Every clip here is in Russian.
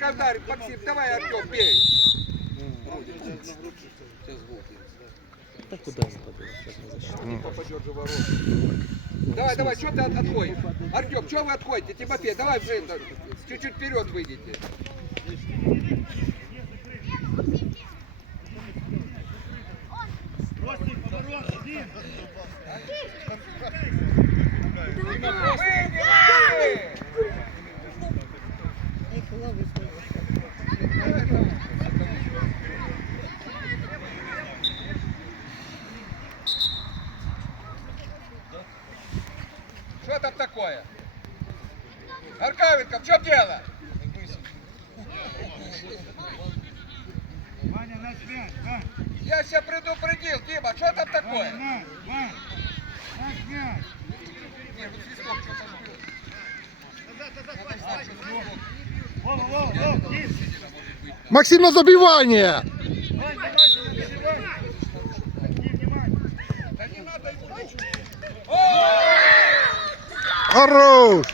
Артемка ударит. Максим, давай, Артем, бей. Як не защитив. Попадет же ворота. Давай, давай, что ты от- отходишь? Артем, что вы отходите? Тимофей, давай это, чуть-чуть вперед выйдите. Выйди! Что там такое? Аркавенко, в чем дело? Ваня, на связь, Вань, Я себя предупредил, Дима, что там такое? на, Вань, на связь. Не, вот свисток что-то сбил. Вова, Вова, Вова. Максим на забивание! Вань. Да не надо ничего. Хорош!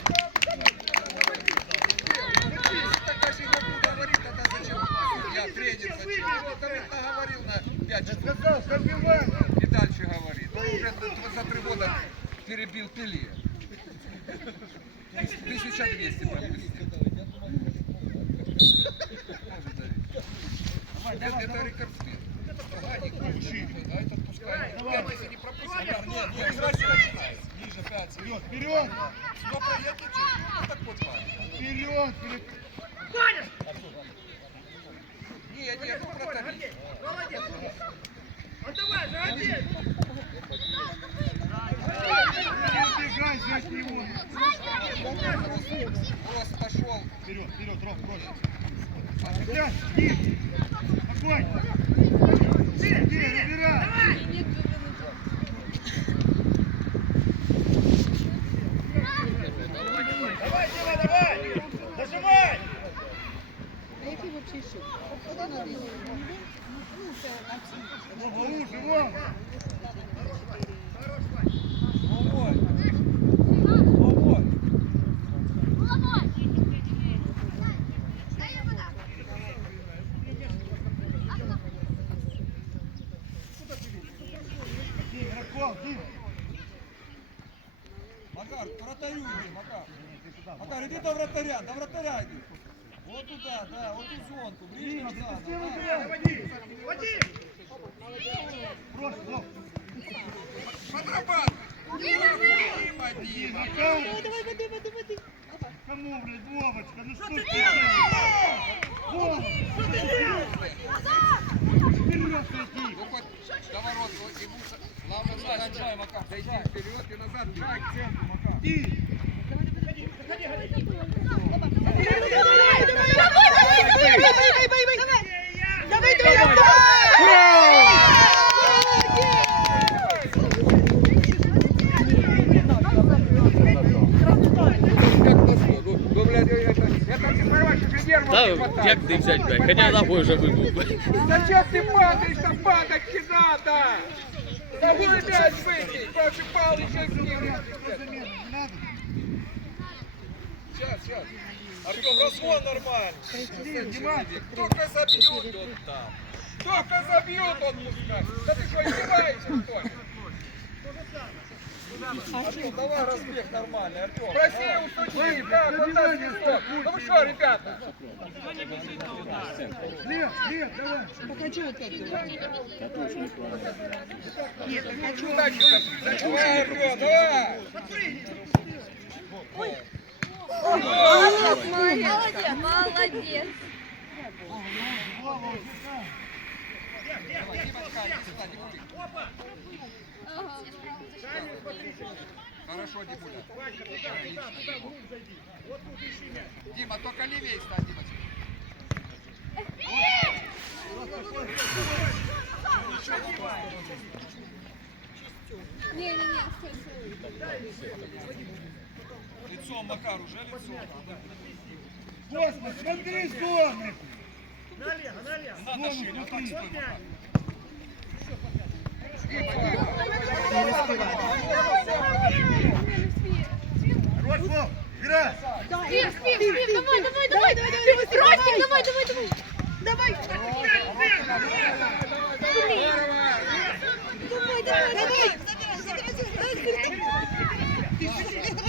Если так даже ему говорит, тогда зачем? Я тренер, зачем? Вот он наговорил на 5 часов. Сказал, забивай. И дальше говорит. Он уже за три года перебил Пеле. 1200 пропустил. Это рекордсмен. Ваник, этот пускай. Пять, если не пропустил. Нет, нет, нет, ниже 5. Вперед, вперед, вперед, вперед. Не, не, ну протони. Не убегай, здесь не он. Рост пошел. Вперед, вперед, Ром, брось. Опять, Дим. Огонь. Дим, забирай. Давай, Дима, давай. Нажимай. Який вообще щит? Куди надо йти? Ну, це на всі. Вова, уже, Вова. Ой. Ой. Дим, Раков, Дим. Макар, к вратарю иди, Макар. Макар, иди до вратаря, до вратаря иди. Вот туда, да, вот ту зонку, ближе Дима, назад. выбирай. Води. Брось, Ром. Подрабатывай. Дима, Дима. Макар. Давай, води, води, води. Кому, блядь, Вовочка, ну что ты делаешь? Что ты делаешь? Вперед иди. Ну хоть до ворот, с- главное загоняй, Макар, зайди вперед и назад. Шаг к центру, Макар. Иди. Давай, давай, блядь, хватает. як ти взять, блядь? Хоча ногой вже вибув. Зачем ты падаешь, там падать не надо? Забыл мяч выйти, против пал еще с ним. Замена, не надо? Сейчас, сейчас. Артем, разгон нормально. Дим, внимательно. Только забьют он там. Только забьют он пускай. Да ты что, издеваешься, что ли? Артем, давай разбег нормальный, Артем. Спроси у судьи, как, вот так свисток. Ну вы что, ребята? Лев, Лев, давай. Покачу вот как Удачи, давай, Артем, давай. Молодец, молодец. Убегай. Хорошо, Димуля. Дима, только левее стань, Димочка. Не-не-не, стой, стой. Лицом, Макар, уже лицом. Космо, смотри, зоны. Надо шире, а так стой, Макар. Брось, Вов, играй. Спим, спим, спим, давай, давай, давай, давай. Ростик, давай, давай, давай. Давай.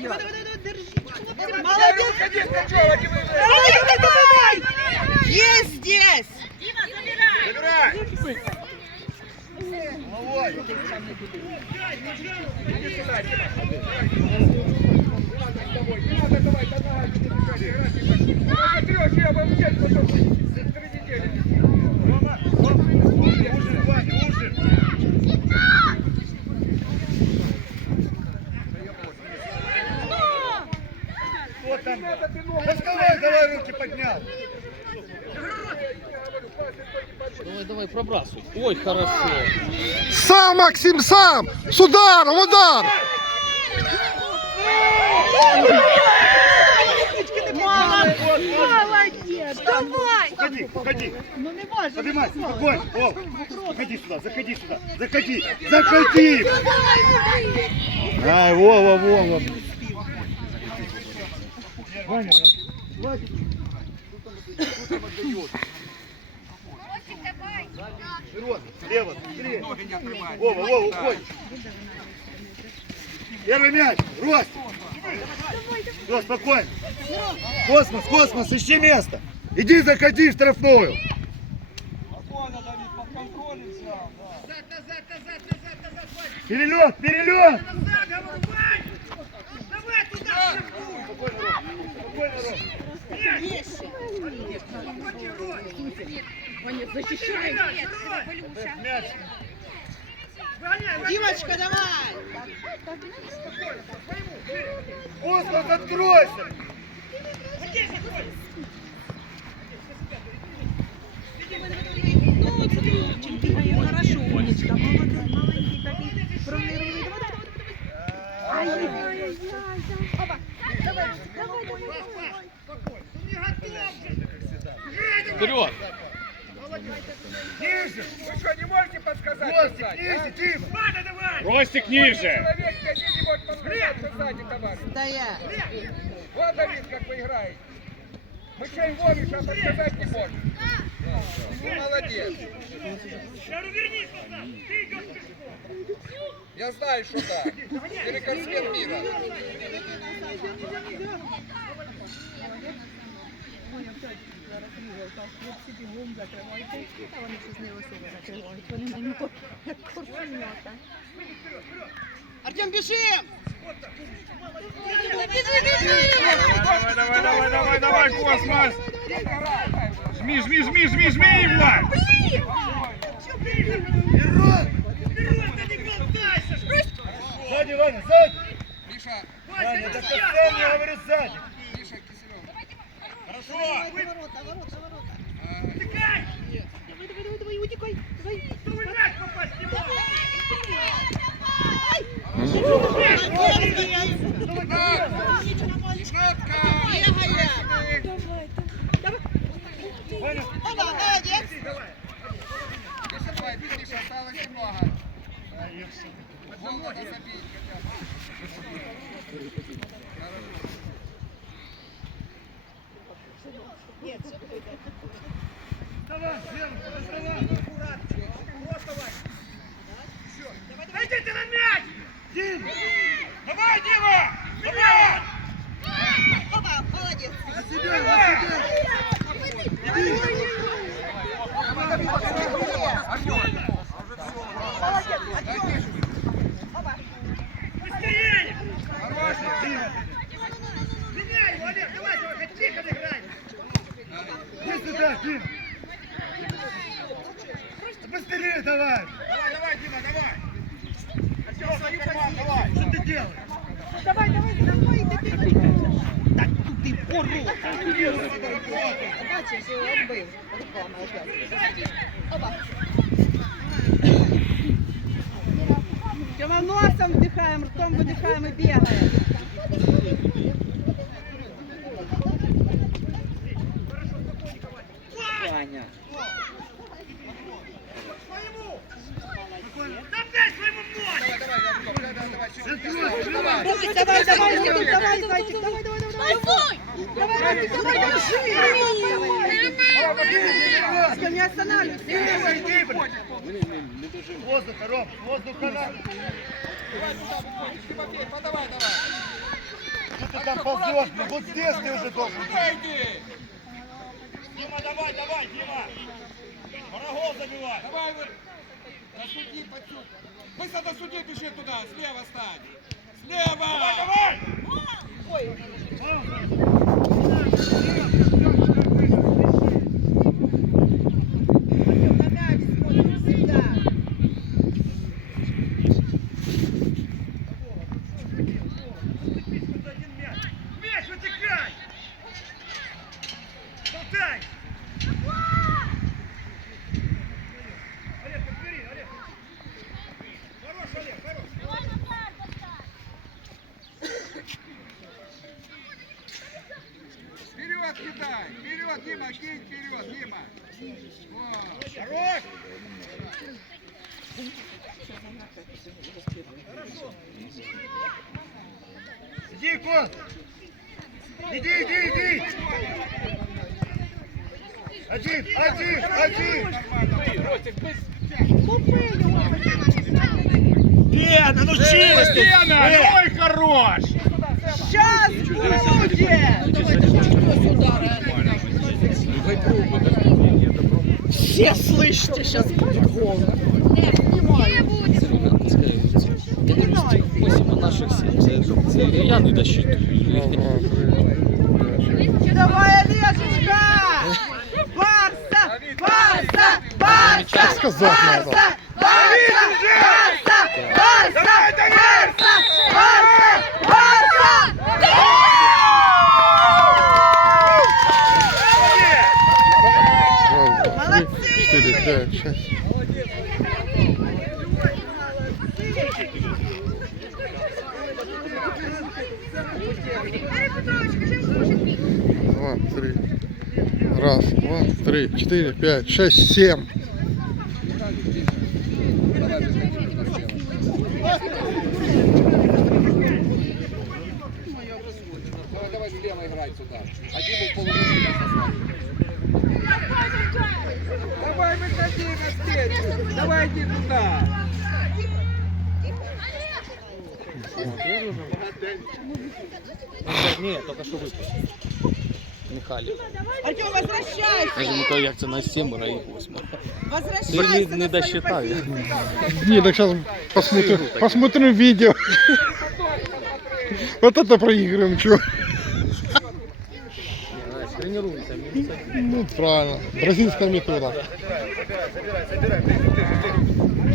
Давай, давай, давай, держи. Давай, Молодец! Выходи, Ткачев, а не вы- Давай, давай! Есть здесь! Забирай. Головой. Иди сюда, Дима. Не надо с тобой, не надо давай, да давай, иди сюда, играть не хочу. Ну, Сереж, я бы взять потом за три недели. Рома, Рома, ужин, Ваня, ужин. Вот там. Доставай, давай руки поднял. Давай, давай, пробрасывай. Ой, хорошо. Сам, Максим, сам! С ударом, удар! Молодец! Давай! Уходи, уходи. Ну не можна. Поднимай, спокойно. О, заходи сюда, заходи сюда. Заходи, заходи. Ай, Вова, Вова. Ваня, Мирон, слева, быстрее. Ноги не отрывай. Вова, уходи. Первый мяч, Рост. Все, спокойно. Космос, космос, ищи место. Иди заходи в штрафную. Перелет, перелет. Мяч. Димочка, давай! Космос, откройся. Ну, смотри, хорошо, умничка, молодец, маленький такой, пронырливый. Давай, давай, давай. Вперед. Ниже. Вы что, не можете подсказать? Костик, сзади, ниже, Дима. Ростик Человек не может подсказать, что сзади, товарищ. Да я. Вот, Давид, как вы играете. Мы чай ловишь, а подсказать не можем. Ну, молодец. Я знаю, что да. Ты рекордсмен мира. Артем, бежим! Давай, давай, давай, давай, давай, космос. Жми, жми, жми, жми, жми, Влад. Сзади, Ваня, сзади. Миша, Ваня, это я говорю, сзади. Киселев. Хорошо. Ворота, ворота, ворота. Ага. Давай, давай, давай, утекай. Давай. Шатка! Ваня, Молодец. Миша, давай, ты, Миша, осталось немного. Гол надо забить хотя бы. давай, девушка, доставай. Дойдите на мяч! Дима! Давай, Дима! Давай! Опа, молодец. На себя, на себя! Артем! Быстрее! Иди сюда, Дим! Быстрее давай! Давай, давай, Дима, давай! Артем, карман, давай! Что ты делаешь? Давай, давай, давай, да ты Так тут ты пору! Бачишь, он был. Реклама опять. Оба. Тема носом вдыхаем, ртом выдыхаем и бегаем. Воздуха, Ром, воздуха надо. Тимофей, подавай, давай. Что ты там ползешь? блин? Вот здесь ты уже должен быть. Дима, давай, давай, Дима. Врагов забивай. Давай, вы. Досуди, подсюд. Быстро досуди, бежи туда. Слева стань. Слева. Давай, давай. На мяч смотрим всегда. Вот один мяч. Мяч, вытекай. Болтай. Олег, подбери, Олег. Хорош, Олег, хорош. Вперед кидай. Вперед, Дима, кинь вперед, Дима. Вот. Хорош. Иди, Кон. Иди, иди, иди. Один, один, один. Лена, ну чисто. Лена, ой, хорош. Сейчас будет! Все слышите, сейчас будет гол. Восемь наших сім. Це, це я не досчитую. Давай, Олежечка! Барса! Барса! Барса! Барса! Барса! Барса! Барса! Барса! Барса! Раз, два, три, четыре, пять, шесть. Два, три. Раз, два, три, четыре, пять, шесть, семь. Давай, слева играть сюда. А в полузащиту Давай, выходи на встречу. Давай иди туда. Ні, тільки що випустив. Михайлів. Артем, Я возвращайся! думаю, то як це на сім, а їх восьми. Возвращайся! Ти не, не на свою досчитав. позицию. Не, так сейчас посмотрим, посмотрим видео. Вот это проигрываем, чего? Тренуємося. Ну, правильно. Бразильская метода.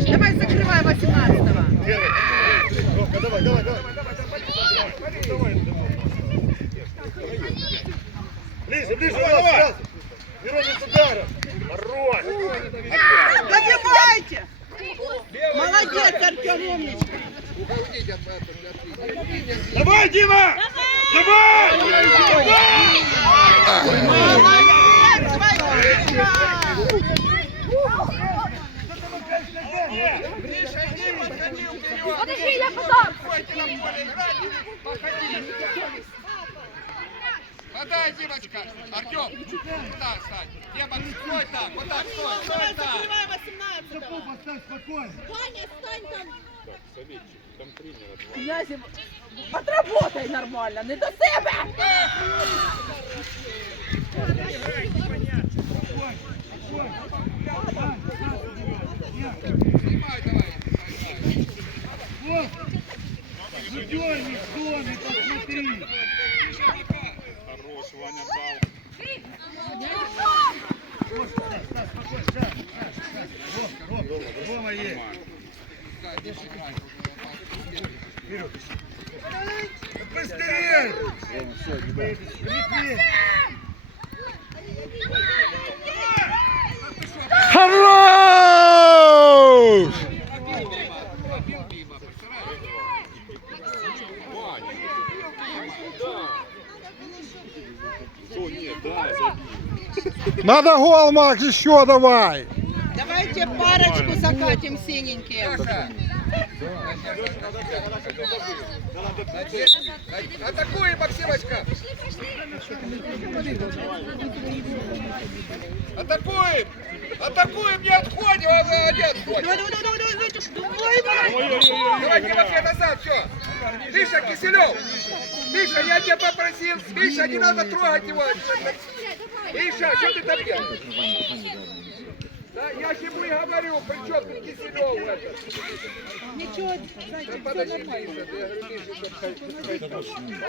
Давай закрывай 18-го. Ромка, давай, давай, давай. Ближе, ближе, давай, сразу. Миронов с ударом. Хорош. Добивайте! Молодец, Артем, умничка! Уйдите от этого. Давай, Дима! Давай! Вадимка! Подожди, я подам. Подай, Димочка. Артем, сюда стань. Дима, стой так. Вот так, стой, стой так. 18-го. Поставь спокойно. Ваня, стань там. Князев, отработай нормально, не до себе! Снимай давай. Вот. Ну дерни, Тони, посмотри. Рома есть. Пускай Дима играет. Вперед. Быстрее! Быстрее. Хорош! Надо гол, Макс, еще давай! Давайте парочку закатим синенькие. Атакуй, Максимочка! Атакуем! Атакуем, не отходим, а а, не отходим! Давай, давай, давай, давай, давай, давай. Давай, Тимофей, назад, все! Миша, Киселев! Миша, я тебя попросил! Миша, не надо трогать его! Миша, что ты там делаешь? Да, я же ему и говорю, при чем тут Киселев это? Ничего, Да подожди, Миша, да я говорю,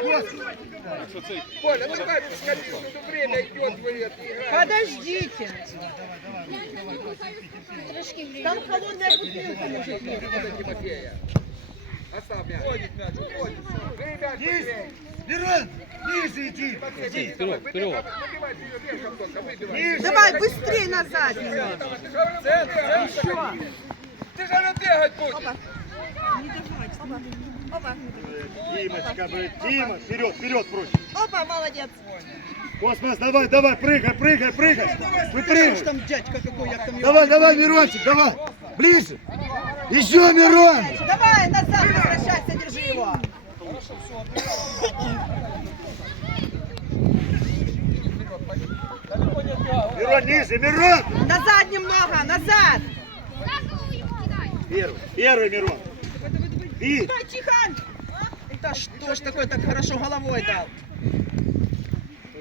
Миша, Коля, ну как ты скажи, что время идет, вы это играете. подождите. Там холодная бутылка лежит. Надо Тимофея. Оставь мяч. Уходит мяч, уходит. Бери мяч, Ниже. Ниже иди. Иди, вперед, вперед. Давай, быстрее назад. Ты же говорил, бегать. Ты же говорил, бегать будешь. Димочка, блин, Дима, вперед, вперед, проще. Опа, молодец. Космос, давай, давай, прыгай, прыгай, прыгай. Что Выпрыгивай. там дядька какой, як там? Давай, давай, Мирончик, давай. Ближе. Еще, Мирон. Давай, назад возвращайся, держи его. Мирон, ниже, Мирон. Назад немного, назад. Первый, первый, Мирон. И, Стой, тихо. Это что ж такое так хорошо головой дал?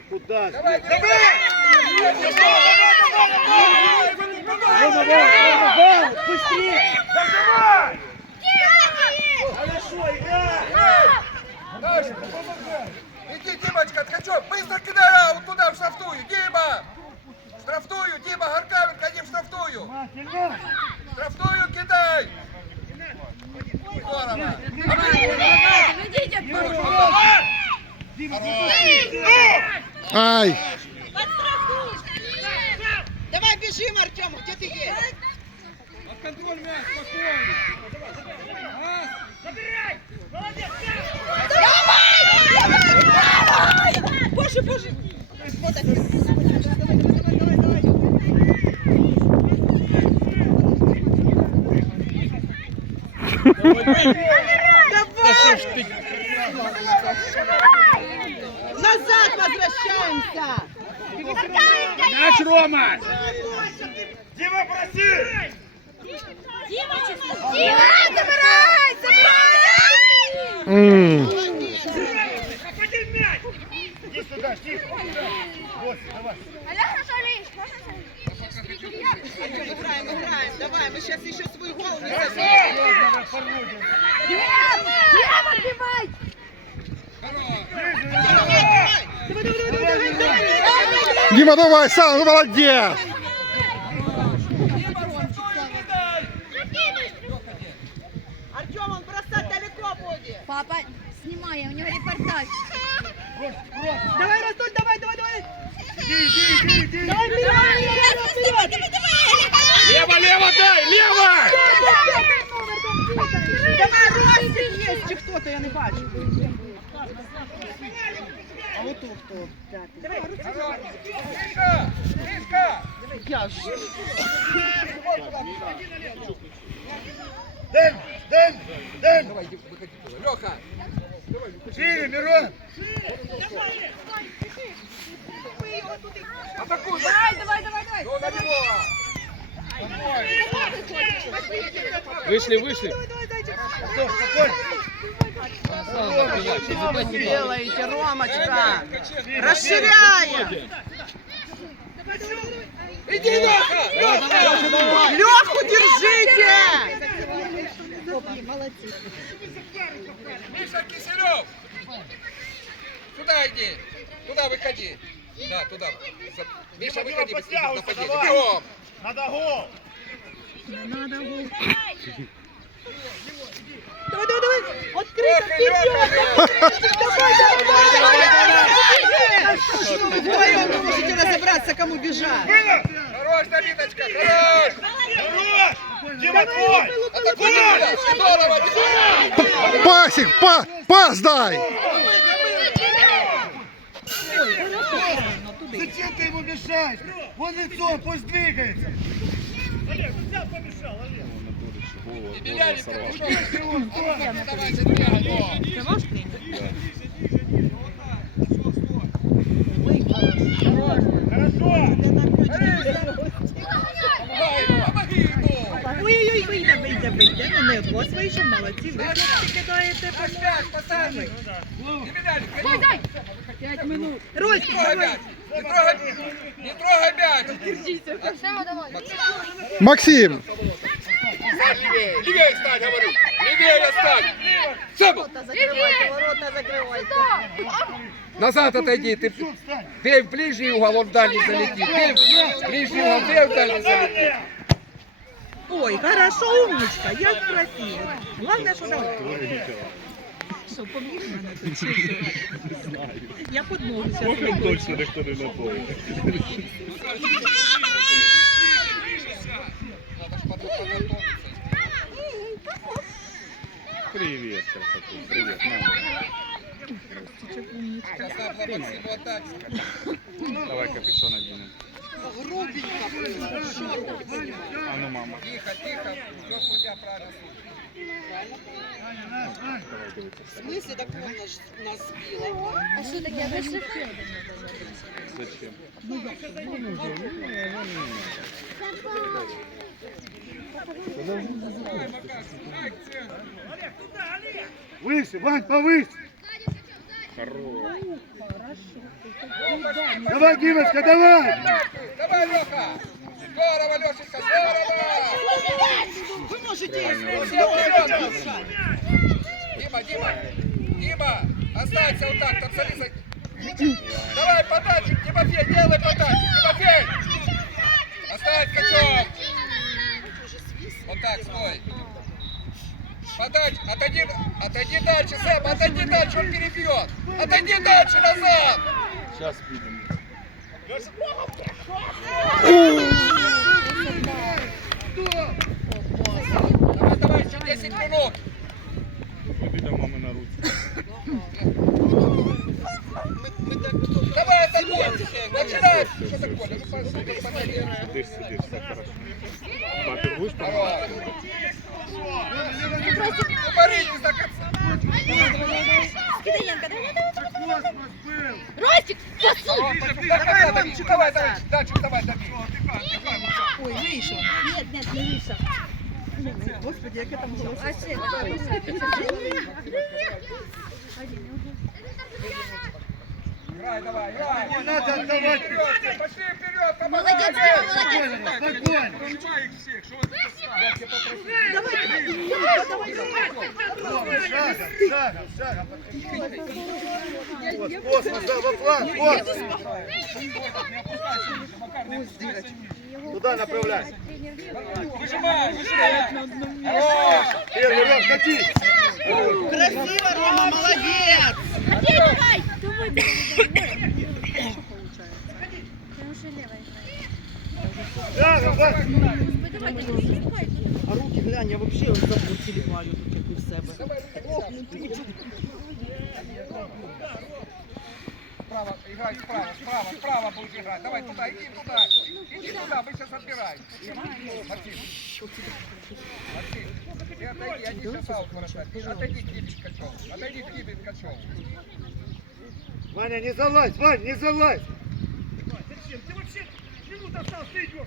куда? Давай, Давай. давай. Рома, Рома, Рома, быстрее. Хорошо, играй. Дальше. Иди, Димочка, Ткачев, быстро кидай вот туда, в штрафную. Дима! Штрафную, Дима, Гаркавенко, иди в штрафную. Штрафную кидай. Здорово. Ай! Давай бежим, Артем, где ты есть? Боже, боже. Вот так. Давай. Назад возвращаемся. Мяч, Рома. Дима, проси. Дима, Дима, забирай, забирай! М. Один мяч. Иди сюда, тихо. Вот, давай. Играем, играем. Давай, мы сейчас еще свой гол не забьем. Давай, Фарнудин. Дима, отбивай! Дима, давай, сам, ну, молодец! Артем, он бросать далеко будет. Папа, снимай, у него репортаж. Давай, Ростоль, давай, давай, давай. Иди, иди, иди. Давай, вперед, вперед, вперед. Лево, лево, дай, лево! Давай, Ростик есть, чи хто-то, я не бачу. А вот тут. Давай, Мишка, Мишка! я ж. Дэн, Дэн, Дэн. Давай, иди, выходи. Леха! Шире, Мирон. Атакуй! Давай, давай, давай, давай! Ну, на него! Вышли, вышли. Стоп, спокойно. Что вы делаете, Ромочка? Расширяем. Иди, Леха! Леха! Леху держите. Миша Киселев! Сюда иди! Туда выходи! Да, туда. Миша, выходи, напади. Бегом! Надо гол. Давай, давай, давай. Открыто, вперед! Давай, давай, давай! Что вы вдвоем не можете разобраться, кому бежать? Хорош, Давидочка, хорош! Хорош! Дима твой! Атакуй! Пасик, па, пас дай! Зачем ты ему мешаешь? Вон лицо, пусть двигается. Олег, взял, помешал, Олег. И Белянин, ты Ты пошел! его, стой! Давайте, бегай, но! Ты ваш тренер? Хорошо! Помогай ему, помоги ему! Ой-ой-ой, вийде, вийде, вийде. Ну не от вас вийшов, молодці. Ви хлопці кидаєте Наш мяч, поставь! И Белянин, ходи! Пять минут. Не Ростик, трогай давай. мяч! Не трогай! Не трогай мяч! Все, давай. Максим, Левее! Левее стань, говорю! Левее стань! Саба! Закривайте, ворота закривайте. Назад отойди, ты Встань! бей в ближний угол, он в дальний залетит. Бей в ближний угол, бей в дальний залетит. Ой, хорошо, умничка, як красиво. Главное, що давай. Що, поміг мене тут? чи що? Я під ногу зараз. Точно ніхто не напоїть. Привіт, красоту. Привіт, мама. Давай капюшон оденем. А ну, мама. Тихо, тихо, все судья правильно слушает. А что таке? Ви ж Зачем? Выше, Вань, повыше! Хорош. Давай, Димочка, давай! Давай, Леха! Здорово, Лешенька, здорово! Ви можете! Дима, Дима! Дима, останься вот так, там смотри, Давай подачу, Тимофей, делай подачу, Тимофей! Оставь качок! Так, стой! Подача, отойди, отойди дальше, Сэм, отойди дальше, он перебьет! Отойди дальше, назад! Сейчас видим. Давай, давай, еще 10 минут! Видимо, мами на руці. Давай, атакуй! Начинай! Что такое? Ну, посмотри, посмотри. Сидиш, сидиш, все хорошо. Папі будеш Здорово. помагати? Ну, боритесь до конца! Кидаєнка, давай, давай, давай. Ростик, до конца дави! Давай, давай, дальше давай, дави! Ой, вийшов. Нет, нет, не вийшов. Господи, яке там було. А ще, Играй, давай, играй! Не надо отдавать! Вперед, Пошли вперед! Молодець, помогай! Дима, молодець. Спокойно! Я тебя попросил. Давай, давай, давай. Шагом, шагом, шагом! Вот, космос, да, во фланг, вот! Туда направляй! Выжимай, выжимай! Первый, Ром, катись! Красиво, Рома, молодець. Окей, давай Давай, давай. Я уже левой играю. Шагом, Вась! Давай, давай, давай. А руки глянь, я взагалі забув тіліпаю тут як у себе. Справа, играй справа, справа, справа будешь играть. Давай туда, иди туда. Иди туда, мы сейчас отбираем. Максим. Максим, ты отойди, они сейчас аут воротать. Отойди к Кибе Ткачеву. Отойди к Кибе Ткачеву. Ваня, не залазь, Вань, не залазь! Вань, зачем? Ты вообще минут остался, ты идешь!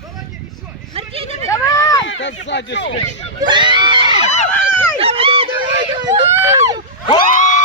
Молодец, еще, еще! Давай! Давай! Да сзади Давай! Давай! Давай! Давай! Давай! Давай!